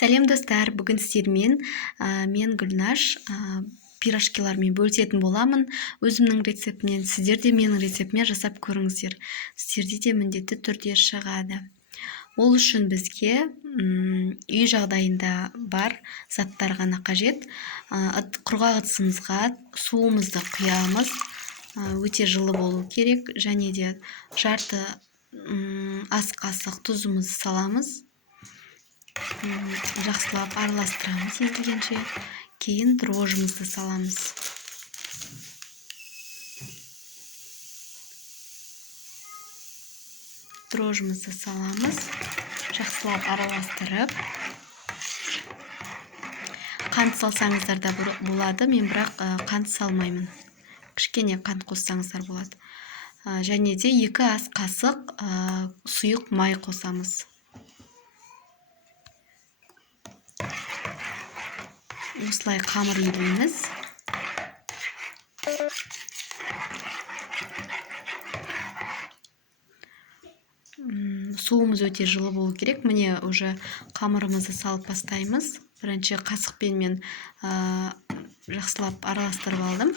Сәлем достар, бүгін сіздермен мен Гүлнаш пирожкилармен бөлісетін боламын. Өзімнің рецептімнен, сіздер де менің рецептіме жасап көріңіздер. Сіздерде де міндетті түрде шығады. Ол үшін бізге үй жағдайында бар заттар ғана қажет. Құрғақ ыдысымызға суымызды құямыз. Өте жылы болу керек, және де жарты ас қасық тұзымызды саламыз. Жақсылап араластырамыз езілгенше. Кейін дрожжымызды саламыз. Дрожжымызды саламыз. Жақсылап араластырып. Қант салсаңыздар да болады, мен бірақ қант салмаймын. Кішкене қант қоссаңыздар болады. Және де 2 ас қасық сұйық май қосамыз. Осылай қамыр илейміз. Суымыз өте жылы болу керек. Міне уже қамырымызды салып бастаймыз. Бірінші қасықпен мен жақсылап араластырып алдым.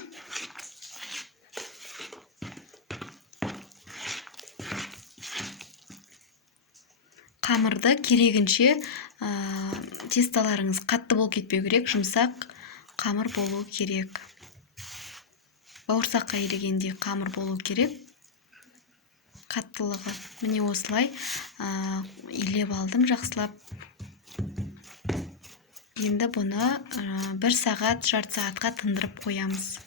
Қамырды керегінше тесталарыңыз қатты болып кетпеу керек, жұмсақ қамыр болу керек. Бауырсаққа илегенде қамыр болу керек. Қаттылығы. Міне осылай илеп алдым жақсылап. Енді бұны 1 сағат, жарты сағатқа тындырып қоямыз.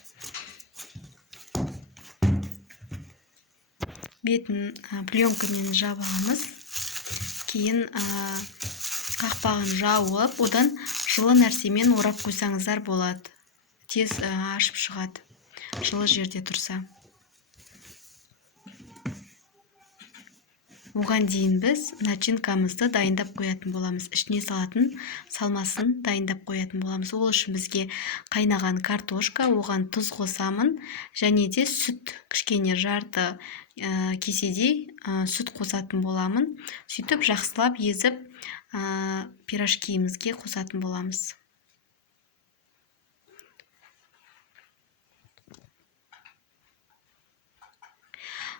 Бетін пленкамен жабамыз. Кейін қақпағын жауып, одан жылы нәрсемен орап қойсаңыздар болады. Тез ашып шығады, жылы жерде тұрса. Оған дейін біз начинкамызды дайындап қоятын боламыз. Ішіне салатын салмасын дайындап қоятын боламыз. Ол үшін бізге қайнаған картошка, оған тұз қосамын, және де сүт, кішкене жарты кеседей сүт қосатын боламын. Сөйтіп жақсылап езіп пирожкиімізге қосатын боламыз.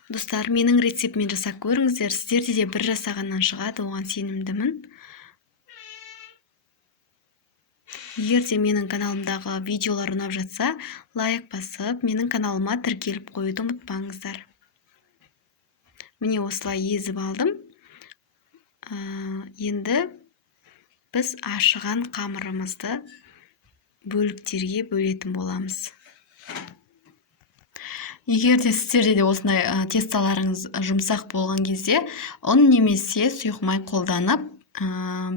Достар, менің рецептімен жасап көріңіздер. Сіздерде де бір жасағаннан шығады, оған сенімдімін. Егер де менің каналымдағы видеолар ұнап жатса, лайк басып, менің каналыма тіркеліп қоюды ұмытпаңыздар. Міне осылай езіп алдым. Енді біз ашыған қамырымызды бөліктерге бөлетін боламыз. Егер де сіздерде де осындай тесталарыңыз жұмсақ болған кезде, ұн немесе сұйық май қолданып,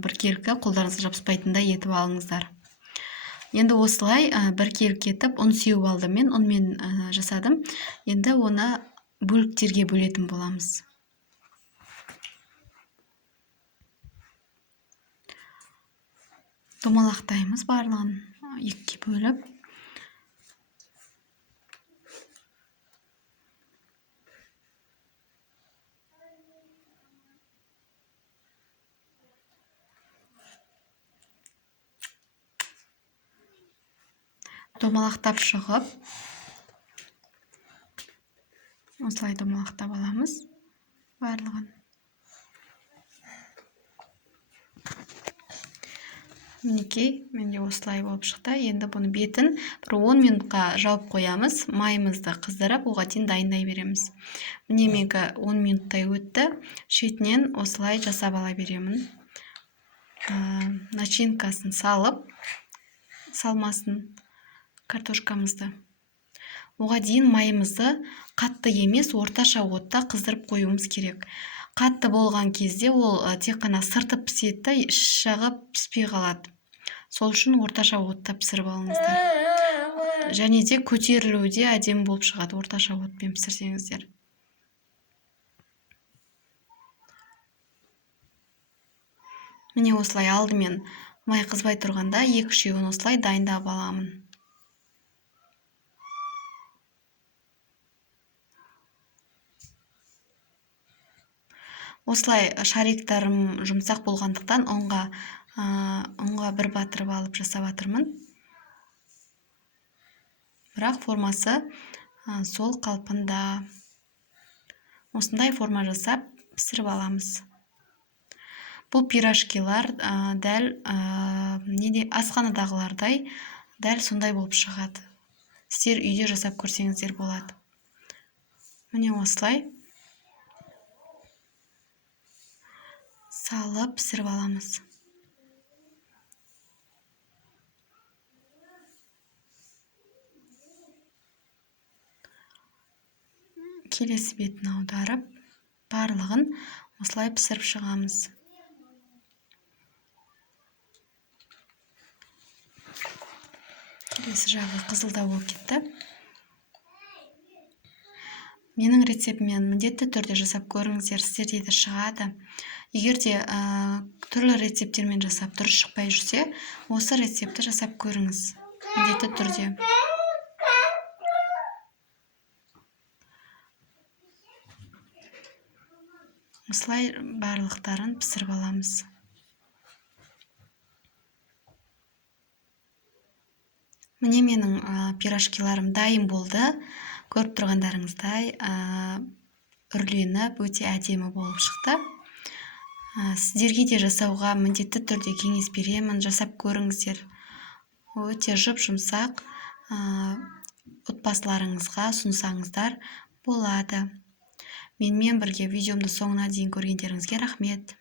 біркелкі қолдарыңызға жабыспайтындай етіп алыңыздар. Енді осылай біркелкі етіп, ұн сеуіп алдым мен, ұнмен жасадым. Енді оны бөліктерге бөлетін боламыз. Домалақтаймыз барлығын 2-ге бөліп. Домалақтап шығып, осылай домалақтап аламыз барлығын. Мінекей, менде осылай болып шықты. Енді бұны бетін 10 минутқа жауып қоямыз. Майымызды қыздырып, оған дейін дайындай береміз. Міне менікі 10 минуттай өтті. Шетінен осылай жасап ала беремін. Начинкасын салып, салмасын картошкамызды. Оған дейін майымызды қатты емес, орташа отта қыздырып қоюымыз керек. Қатты болған кезде ол тек қана сырты піседі, іші жағы піспей қалады. Сол үшін орташа отта пісіріп алыңыздар. Және де көтерілуде әдемі болып шығады, орташа отпен пісірсеңіздер. Міне осылай алдымен май қызбай тұрғанда 2-3 осылай дайындап аламын. Осылай шариктарым жұмсақ болғандықтан ұнға бір батырып алып жасап жатырмын. Бірақ формасы сол қалпында. Осындай форма жасап пісіріп аламыз. Бұл пирожкилар дәл асханадағылардай дәл сондай болып шығады. Сіздер үйде жасап көрсеңіздер болады. Міне осылай салып пісіріп аламыз. Келесі бетін аударып, барлығын осылай пісіріп шығамыз. Келесі жағы қызылдау болып кетті. Менің рецептіммен міндетті түрде жасап көріңіздер, сіздерде де шығады. Егер де түрлі рецепттермен жасап дұрыс шықпай жүрсе, осы рецепті жасап көріңіз. Міндетті түрде. Осылай барлықтарын пісіріп аламыз. Міне менің пирожкиларым дайын болды. Көріп тұрғандарыңыздай үрленіп, өте әдемі болып шықты. Сіздерге де жасауға міндетті түрде кеңес беремін, жасап көріңіздер. Өте жұп-жұмсақ, отбасыларыңызға ұсынсаңыздар болады. Менімен бірге видеомды соңына дейін көргендеріңізге рахмет.